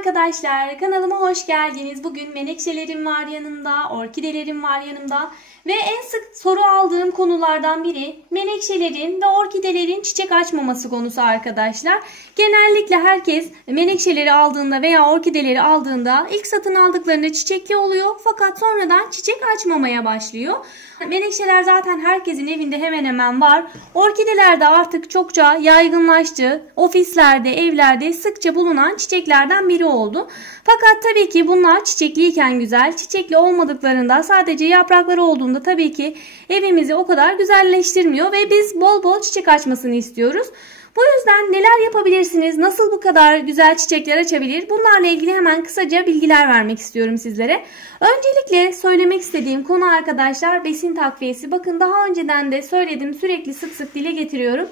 arkadaşlar, kanalıma hoş geldiniz. Bugün menekşelerim var yanımda, orkidelerim var yanımda ve en sık soru aldığım konulardan biri menekşelerin ve orkidelerin çiçek açmaması konusu arkadaşlar. Genellikle herkes menekşeleri aldığında veya orkideleri aldığında ilk satın aldıklarında çiçekli oluyor fakat sonradan çiçek açmamaya başlıyor. Menekşeler zaten herkesin evinde hemen hemen var. Orkideler de artık çokça yaygınlaştı. Ofislerde, evlerde sıkça bulunan çiçeklerden biri oldu. Fakat tabii ki bunlar çiçekliyken güzel, çiçekli olmadıklarında sadece yaprakları olduğunda tabii ki evimizi o kadar güzelleştirmiyor ve biz bol bol çiçek açmasını istiyoruz. Bu yüzden neler yapabilirsiniz, nasıl bu kadar güzel çiçekler açabilir? Bunlarla ilgili hemen kısaca bilgiler vermek istiyorum sizlere. Öncelikle söylemek istediğim konu arkadaşlar besin takviyesi. Bakın daha önceden de söyledim, sürekli sık sık dile getiriyorum.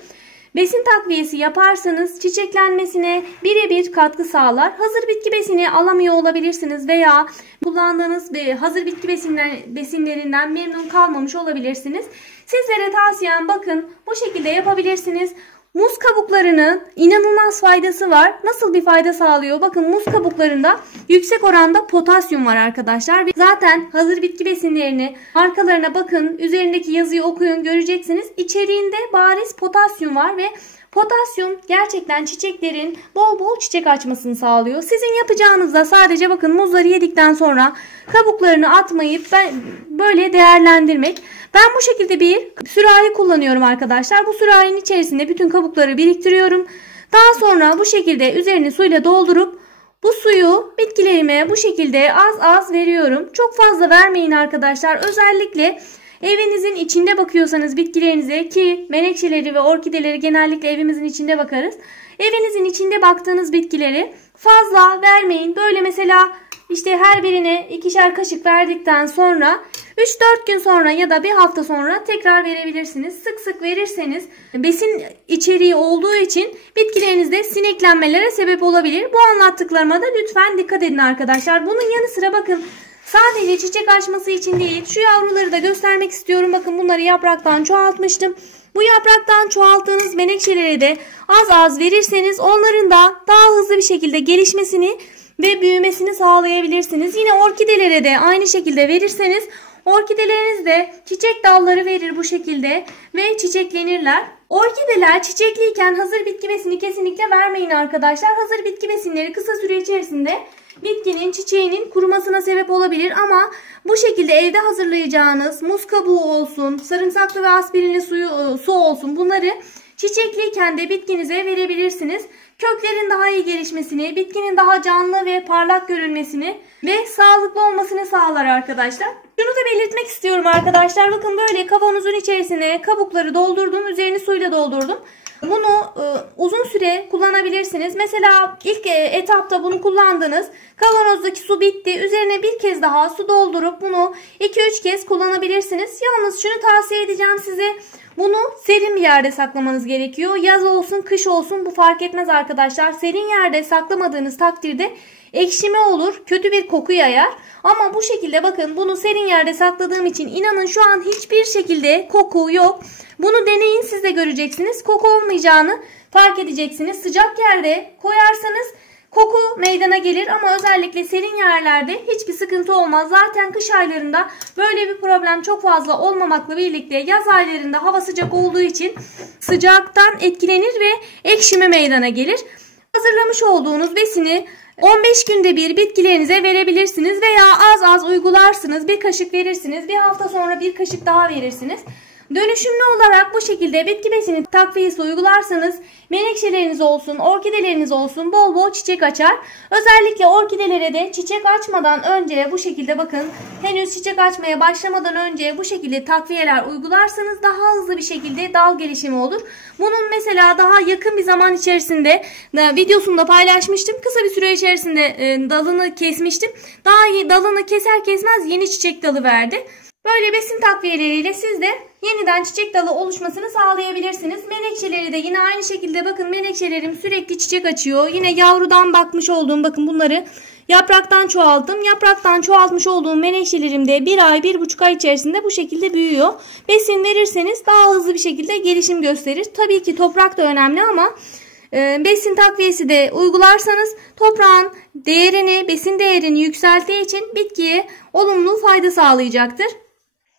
Besin takviyesi yaparsanız çiçeklenmesine birebir katkı sağlar. Hazır bitki besini alamıyor olabilirsiniz veya kullandığınız hazır bitki besinlerinden memnun kalmamış olabilirsiniz. Sizlere tavsiyem bakın bu şekilde yapabilirsiniz. Muz kabuklarının inanılmaz faydası var. Nasıl bir fayda sağlıyor? Bakın muz kabuklarında yüksek oranda potasyum var arkadaşlar. Zaten hazır bitki besinlerini markalarına bakın, üzerindeki yazıyı okuyun, göreceksiniz. İçeriğinde bariz potasyum var ve potasyum gerçekten çiçeklerin bol bol çiçek açmasını sağlıyor. Sizin yapacağınız da sadece bakın muzları yedikten sonra kabuklarını atmayıp böyle değerlendirmek. Ben bu şekilde bir sürahi kullanıyorum arkadaşlar. Bu sürahinin içerisinde bütün kabukları biriktiriyorum. Daha sonra bu şekilde üzerini suyla doldurup bu suyu bitkilerime bu şekilde az az veriyorum. Çok fazla vermeyin arkadaşlar. Özellikle evinizin içinde bakıyorsanız bitkilerinize, ki menekşeleri ve orkideleri genellikle evimizin içinde bakarız. Evinizin içinde baktığınız bitkileri fazla vermeyin. Böyle mesela işte her birine ikişer kaşık verdikten sonra 3-4 gün sonra ya da bir hafta sonra tekrar verebilirsiniz. Sık sık verirseniz besin içeriği olduğu için bitkilerinizde sineklenmelere sebep olabilir. Bu anlattıklarıma da lütfen dikkat edin arkadaşlar. Bunun yanı sıra bakın sadece çiçek açması için değil, şu yavruları da göstermek istiyorum. Bakın bunları yapraktan çoğaltmıştım. Bu yapraktan çoğalttığınız menekşelere de az az verirseniz onların da daha hızlı bir şekilde gelişmesini ve büyümesini sağlayabilirsiniz. Yine orkidelere de aynı şekilde verirseniz orkideleriniz de çiçek dalları verir bu şekilde ve çiçeklenirler. Orkideler çiçekliyken hazır bitki besini kesinlikle vermeyin arkadaşlar. Hazır bitki besinleri kısa süre içerisinde bitkinin çiçeğinin kurumasına sebep olabilir ama bu şekilde evde hazırlayacağınız muz kabuğu olsun, sarımsaklı ve aspirinli su olsun, bunları çiçekliyken de bitkinize verebilirsiniz. Köklerin daha iyi gelişmesini, bitkinin daha canlı ve parlak görünmesini ve sağlıklı olmasını sağlar arkadaşlar. Şunu da belirtmek istiyorum arkadaşlar. Bakın böyle kavanozun içerisine kabukları doldurdum. Üzerini suyla doldurdum. Bunu uzun süre kullanabilirsiniz. Mesela ilk etapta bunu kullandınız. Kavanozdaki su bitti. Üzerine bir kez daha su doldurup bunu 2-3 kez kullanabilirsiniz. Yalnız şunu tavsiye edeceğim size. Bunu serin bir yerde saklamanız gerekiyor. Yaz olsun, kış olsun bu fark etmez arkadaşlar. Serin yerde saklamadığınız takdirde ekşime olur, kötü bir koku yayar. Ama bu şekilde bakın bunu serin yerde sakladığım için inanın şu an hiçbir şekilde koku yok. Bunu deneyin, siz de göreceksiniz. Koku olmayacağını fark edeceksiniz. Sıcak yerde koyarsanız koku meydana gelir ama özellikle serin yerlerde hiçbir sıkıntı olmaz. Zaten kış aylarında böyle bir problem çok fazla olmamakla birlikte yaz aylarında hava sıcak olduğu için sıcaktan etkilenir ve ekşime meydana gelir. Hazırlamış olduğunuz besini 15 günde bir bitkilerinize verebilirsiniz veya az az uygularsınız. Bir kaşık verirsiniz, bir hafta sonra bir kaşık daha verirsiniz. Dönüşümlü olarak bu şekilde bitki besini takviyesi uygularsanız menekşeleriniz olsun, orkideleriniz olsun bol bol çiçek açar. Özellikle orkidelere de çiçek açmadan önce bu şekilde bakın henüz çiçek açmaya başlamadan önce bu şekilde takviyeler uygularsanız daha hızlı bir şekilde dal gelişimi olur. Bunun mesela daha yakın bir zaman içerisinde videosunda paylaşmıştım. Kısa bir süre içerisinde dalını kesmiştim. Daha dalını keser kesmez yeni çiçek dalı verdi. Böyle besin takviyeleriyle siz de yeniden çiçek dalı oluşmasını sağlayabilirsiniz. Menekşeleri de yine aynı şekilde bakın menekşelerim sürekli çiçek açıyor. Yine yavrudan bakmış olduğum bakın bunları yapraktan çoğalttım. Yapraktan çoğaltmış olduğum menekşelerim de 1 ay 1,5 ay içerisinde bu şekilde büyüyor. Besin verirseniz daha hızlı bir şekilde gelişim gösterir. Tabii ki toprak da önemli ama besin takviyesi de uygularsanız toprağın değerini, besin değerini yükselttiği için bitkiye olumlu fayda sağlayacaktır.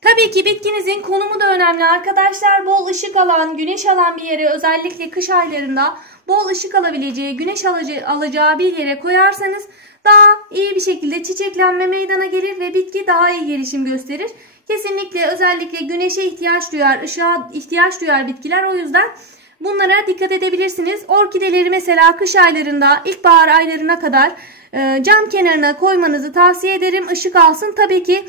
Tabii ki bitkinizin konumu da önemli arkadaşlar. Bol ışık alan, güneş alan bir yere, özellikle kış aylarında bol ışık alabileceği, güneş alacağı bir yere koyarsanız daha iyi bir şekilde çiçeklenme meydana gelir ve bitki daha iyi gelişim gösterir. Kesinlikle özellikle güneşe ihtiyaç duyar, ışığa ihtiyaç duyar bitkiler. O yüzden bunlara dikkat edebilirsiniz. Orkideleri mesela kış aylarında, ilkbahar aylarına kadar cam kenarına koymanızı tavsiye ederim. Işık alsın. Tabii ki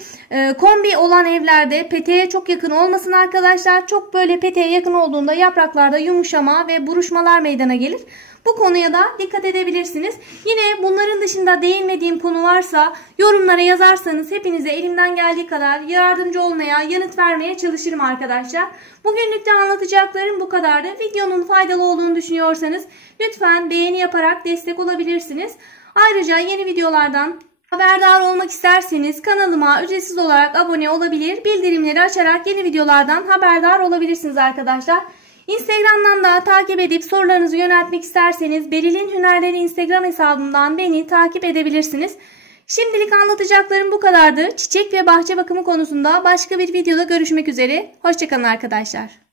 kombi olan evlerde peteğe çok yakın olmasın arkadaşlar. Çok böyle peteğe yakın olduğunda yapraklarda yumuşama ve buruşmalar meydana gelir. Bu konuya da dikkat edebilirsiniz. Yine bunların dışında değinmediğim konu varsa yorumlara yazarsanız hepinize elimden geldiği kadar yardımcı olmaya, yanıt vermeye çalışırım arkadaşlar. Bugünlük de anlatacaklarım bu kadardı. Videonun faydalı olduğunu düşünüyorsanız lütfen beğeni yaparak destek olabilirsiniz. Ayrıca yeni videolardan haberdar olmak isterseniz kanalıma ücretsiz olarak abone olabilir, bildirimleri açarak yeni videolardan haberdar olabilirsiniz arkadaşlar. Instagram'dan da takip edip sorularınızı yöneltmek isterseniz Beril'in Hünerleri Instagram hesabımdan beni takip edebilirsiniz. Şimdilik anlatacaklarım bu kadardı. Çiçek ve bahçe bakımı konusunda başka bir videoda görüşmek üzere. Hoşça kalın arkadaşlar.